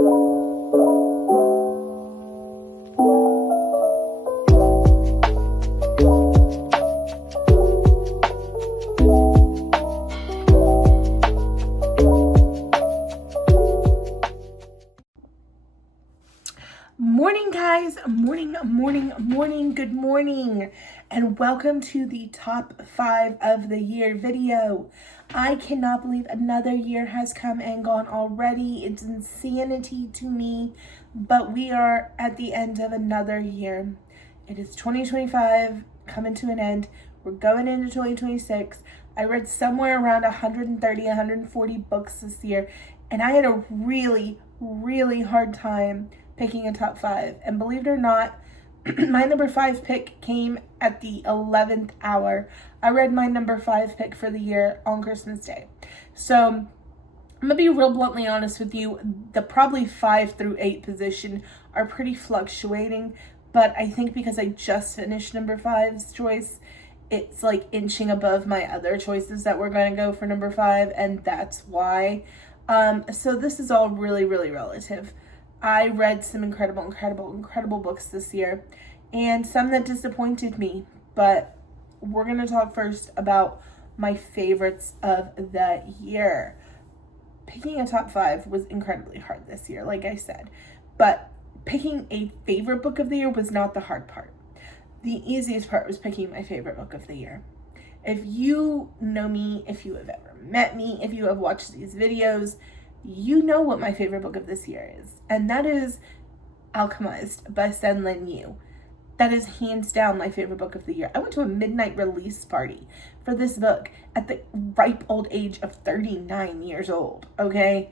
Morning, guys. Morning. Good morning. And welcome to the top 5 of the year video. I cannot believe another year has come and gone already. It's insanity to me, but we are at the end of another year. It is 2025 coming to an end. We're going into 2026. I read somewhere around 130, 140 books this year, and I had a really hard time picking a top 5. And believe it or not, my number 5 pick came at the 11th hour. I read my number 5 pick for the year on Christmas Day. So I'm gonna be real bluntly honest with you. The probably 5 through 8 position are pretty fluctuating, but I think because I just finished number 5's choice, it's like inching above my other choices that were going to go for number 5, and that's why. So this is all really relative. I read some incredible books this year, and some that disappointed me, but we're going to talk first about my favorites of the year. Picking a top 5 was incredibly hard this year, like I said, but picking a favorite book of the year was not the hard part. The easiest part was picking my favorite book of the year. If you know me, if you have ever met me, if you have watched these videos, you know what my favorite book of this year is, and that is Alchemized by Sen-Lin Yu. That is hands down my favorite book of the year. I went to a midnight release party for this book at the ripe old age of 39 years old, okay?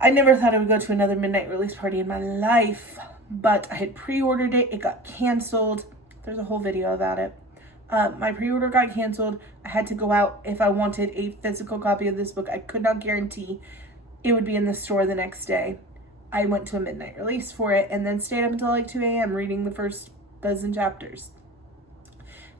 I never thought I would go to another midnight release party in my life, but I had pre-ordered it. It got canceled. There's a whole video about it. My pre-order got canceled. I had to go out if I wanted a physical copy of this book. I could not guarantee it would be in the store the next day. I went to a midnight release for it and then stayed up until like 2 a.m. reading the first dozen chapters.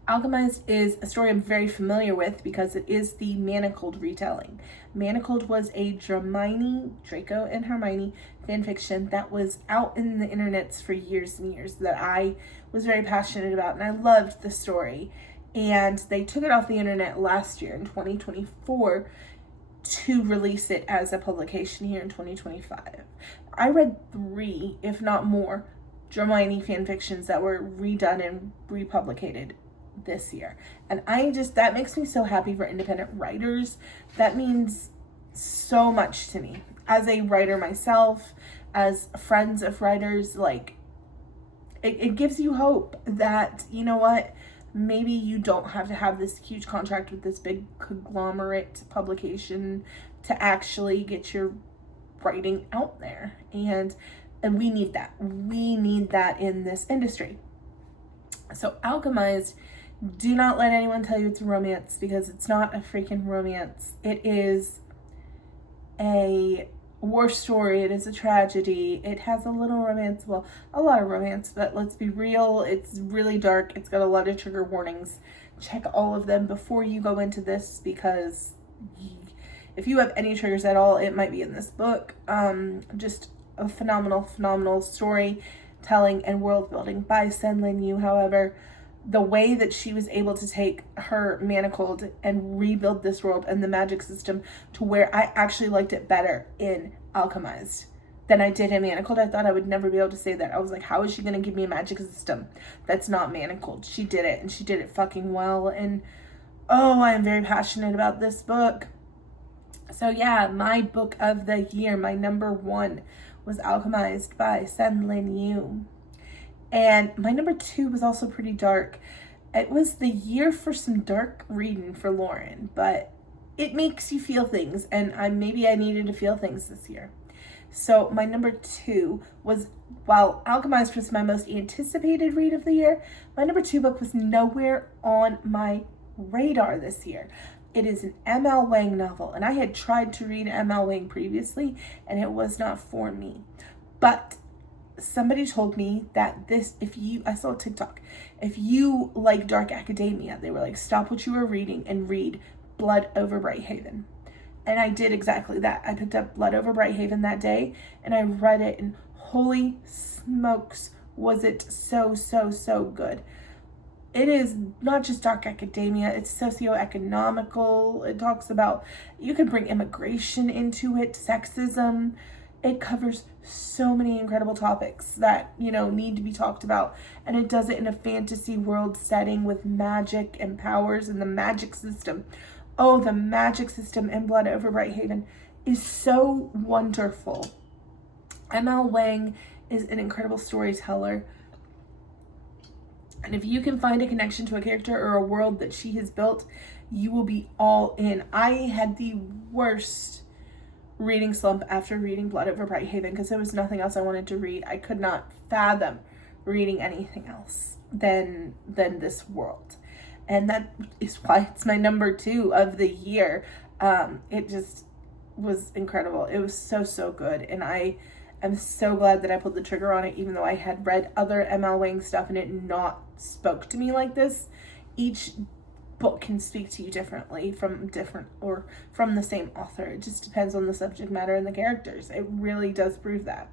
Alchemized is a story I'm very familiar with because it is the Manacled retelling. Manacled was a Draco and Hermione fanfiction that was out in the internets for years and years that I was very passionate about, and I loved the story. And they took it off the internet last year in 2024 to release it as a publication here in 2025. I read 3, if not more, Hermione fanfictions that were redone and republicated this year, and that makes me so happy for independent writers. That means so much to me as a writer myself, as friends of writers. Like it gives you hope that, you know what, maybe you don't have to have this huge contract with this big conglomerate publication to actually get your writing out there, and we need that in this industry. So Alchemized, do not let anyone tell you it's a romance, because it's not a freaking romance. It is a war story. It is a tragedy. It has a little romance, well, a lot of romance, but let's be real, it's really dark. It's got a lot of trigger warnings. Check all of them before you go into this, because if you have any triggers at all, it might be in this book. Just a phenomenal storytelling and world building by Sen-Lin Yu. However, the way that she was able to take her Manacled and rebuild this world and the magic system to where I actually liked it better in Alchemized than I did in Manacled. I thought I would never be able to say that. I was like, how is she going to give me a magic system that's not Manacled? She did it, and she did it fucking well. And oh, I am very passionate about this book. So yeah, my book of the year, my number 1 was Alchemized by Sen-Lin Yu. And my number 2 was also pretty dark. It was the year for some dark reading for Lauren, but it makes you feel things, and maybe I needed to feel things this year. So my number 2 was, while Alchemized was my most anticipated read of the year, my number 2 book was nowhere on my radar this year. It is an M.L. Wang novel, and I had tried to read M.L. Wang previously, and it was not for me. But somebody told me that I saw a TikTok, if you like dark academia, they were like, stop what you were reading and read Blood Over Brighthaven. And I did exactly that. I picked up Blood Over Brighthaven that day and I read it, and holy smokes, was it so good. It is not just dark academia, it's socioeconomical. It talks about, you could bring immigration into it, sexism. It covers so many incredible topics that, need to be talked about. And it does it in a fantasy world setting with magic and powers and the magic system. Oh, the magic system in Blood Over Brighthaven is so wonderful. M.L. Wang is an incredible storyteller. And if you can find a connection to a character or a world that she has built, you will be all in. I had the worst reading slump after reading Blood Over Brighthaven because there was nothing else I wanted to read. I could not fathom reading anything else than this world. And that is why it's my number 2 of the year. It just was incredible. It was so good. And I am so glad that I pulled the trigger on it, even though I had read other M.L. Wang stuff and it not spoke to me like this. Each book can speak to you differently from the same author. It just depends on the subject matter and the characters. It really does prove that.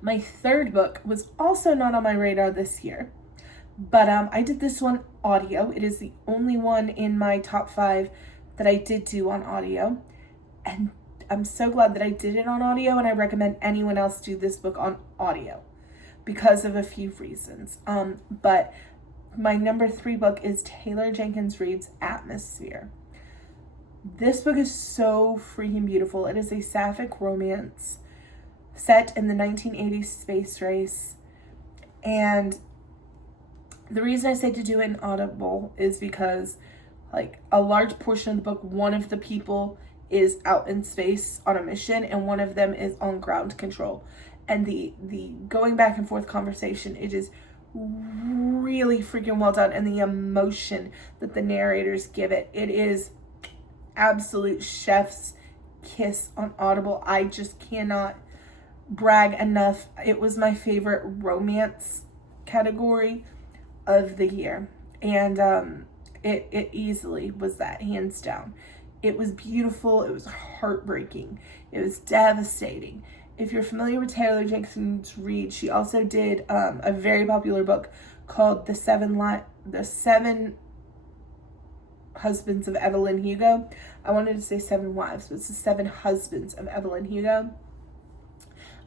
My third book was also not on my radar this year, but I did this one audio. It is the only one in my top 5 that I did do on audio. And I'm so glad that I did it on audio, and I recommend anyone else do this book on audio because of a few reasons. But my number 3 book is Taylor Jenkins Reid's Atmosphere. This book is so freaking beautiful. It is a sapphic romance set in the 1980s space race. And the reason I say to do it in Audible is because, like, a large portion of the book, one of the people is out in space on a mission and one of them is on ground control. And the going back and forth conversation, it is really freaking well done. And the emotion that the narrators give it is absolute chef's kiss on Audible. I just cannot brag enough. It was my favorite romance category of the year, and it easily was that, hands down. It was beautiful. It was heartbreaking. It was devastating. If you're familiar with Taylor Jenkins Reid, she also did a very popular book called The Seven Husbands of Evelyn Hugo. I wanted to say 7 Wives, but it's The 7 Husbands of Evelyn Hugo.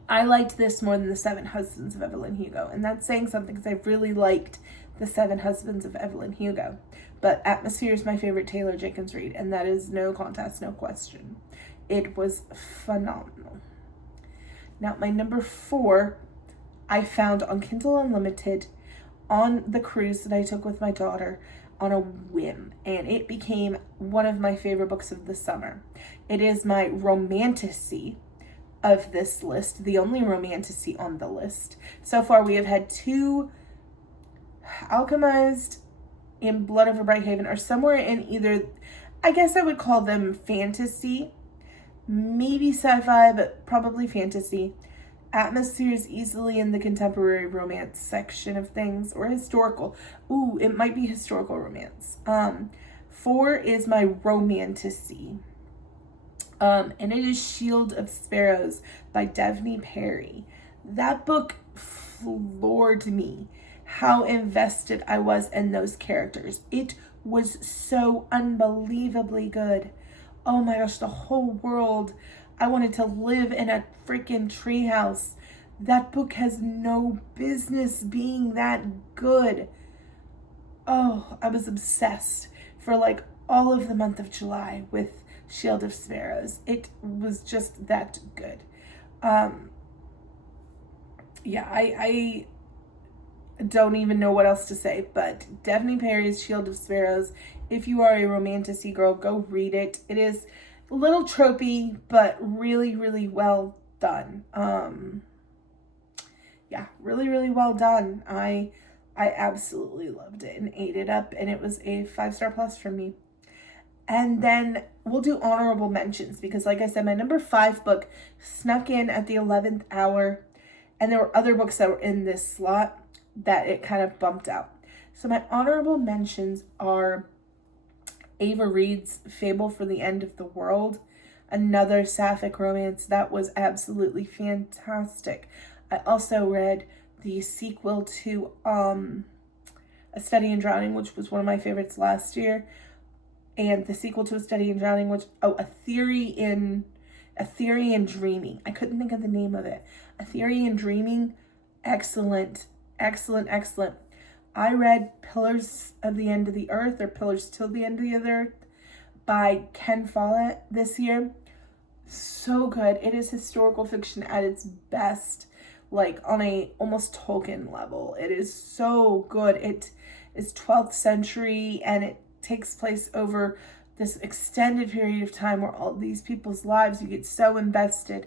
I liked this more than The 7 Husbands of Evelyn Hugo, and that's saying something because I really liked The 7 Husbands of Evelyn Hugo. But Atmosphere is my favorite Taylor Jenkins Reid, and that is no contest, no question. It was phenomenal. Now, my number 4, I found on Kindle Unlimited on the cruise that I took with my daughter on a whim, and it became one of my favorite books of the summer. It is my romantasy of this list, the only romantasy on the list. So far, we have had 2 Alchemized in Blood Over Brighthaven, or somewhere in either, I guess I would call them fantasy, maybe sci-fi, but probably fantasy. Atmosphere is easily in the contemporary romance section of things, or historical. Ooh, it might be historical romance. 4 is my romantasy. And it is Shield of Sparrows by Devney Perry. That book floored me, how invested I was in those characters. It was so unbelievably good. Oh my gosh, the whole world. I wanted to live in a freaking treehouse. That book has no business being that good. Oh, I was obsessed for like all of the month of July with Shield of Sparrows. It was just that good. I don't even know what else to say, but Devney Perry's Shield of Sparrows, if you are a romantasy girl, go read it. It is a little tropey, but really, really well done. Really, really well done. I absolutely loved it and ate it up, and it was a 5-star plus for me. And then we'll do honorable mentions because, like I said, my number 5 book snuck in at the 11th hour, and there were other books that were in this slot that it kind of bumped out. So my honorable mentions are Ava Reed's Fable for the End of the World, another sapphic romance that was absolutely fantastic. I also read the sequel to A Study in Drowning, which was one of my favorites last year, and the sequel to A Study in Drowning, which A Theory in Dreaming. I couldn't think of the name of it. A Theory in Dreaming, excellent. I read Pillars of the End of the Earth, or Pillars Till the End of the Earth, by Ken Follett this year. So good. It is historical fiction at its best, like on a almost Tolkien level. It is so good. It is 12th century, and it takes place over this extended period of time where all these people's lives, you get so invested.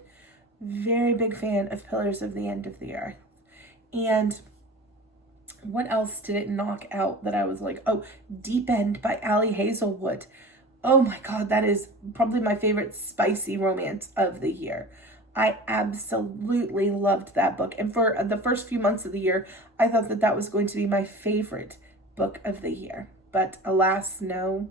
Very big fan of Pillars of the End of the Earth. And what else did it knock out that I was like, oh, Deep End by Ali Hazelwood. Oh my God, that is probably my favorite spicy romance of the year. I absolutely loved that book. And for the first few months of the year, I thought that that was going to be my favorite book of the year. But alas, no.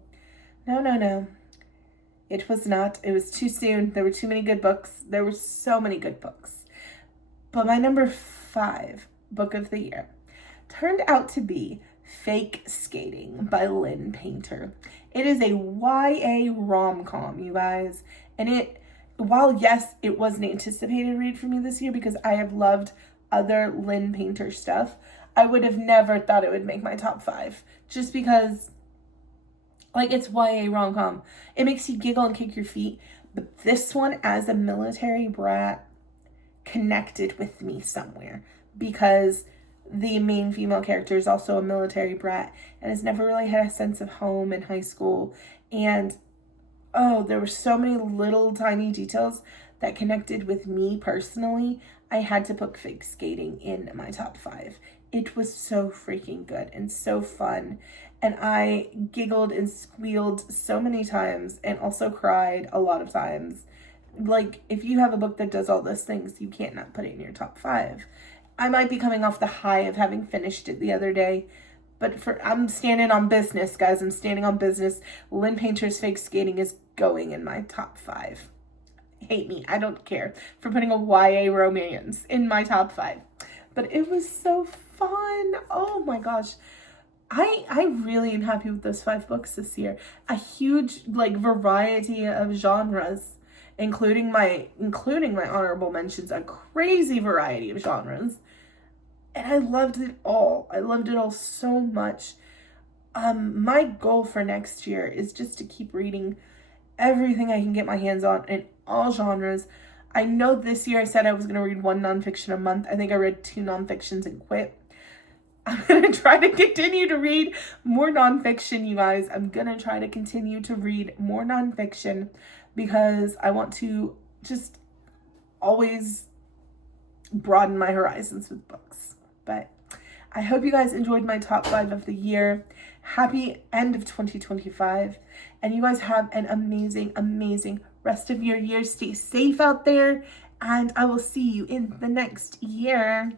It was not. It was too soon. There were too many good books. There were so many good books. But my number 5 book of the year turned out to be Fake Skating by Lynn Painter. It is a YA rom-com, you guys. And while yes, it was an anticipated read for me this year because I have loved other Lynn Painter stuff, I would have never thought it would make my top 5. Just because, like, it's YA rom-com. It makes you giggle and kick your feet. But this one, as a military brat, connected with me somewhere. Because the main female character is also a military brat and has never really had a sense of home in high school. And oh, there were so many little tiny details that connected with me personally. I had to put Fake Skating in my top 5. It was so freaking good and so fun. And I giggled and squealed so many times and also cried a lot of times. Like, if you have a book that does all those things, you can't not put it in your top 5. I might be coming off the high of having finished it the other day, but I'm standing on business, guys. I'm standing on business. Lynn Painter's Fake Skating is going in my top 5. Hate me. I don't care for putting a YA romance in my top 5. But it was so fun. Oh my gosh. I really am happy with those 5 books this year. A huge variety of genres, including my honorable mentions, a crazy variety of genres. And I loved it all. I loved it all so much. My goal for next year is just to keep reading everything I can get my hands on in all genres. I know this year I said I was going to read 1 nonfiction a month. I think I read 2 nonfictions and quit. I'm going to try to continue to read more nonfiction, you guys. I'm going to try to continue to read more nonfiction because I want to just always broaden my horizons with books. But I hope you guys enjoyed my top 5 of the year. Happy end of 2025. And you guys have an amazing, amazing rest of your year. Stay safe out there. And I will see you in the next year.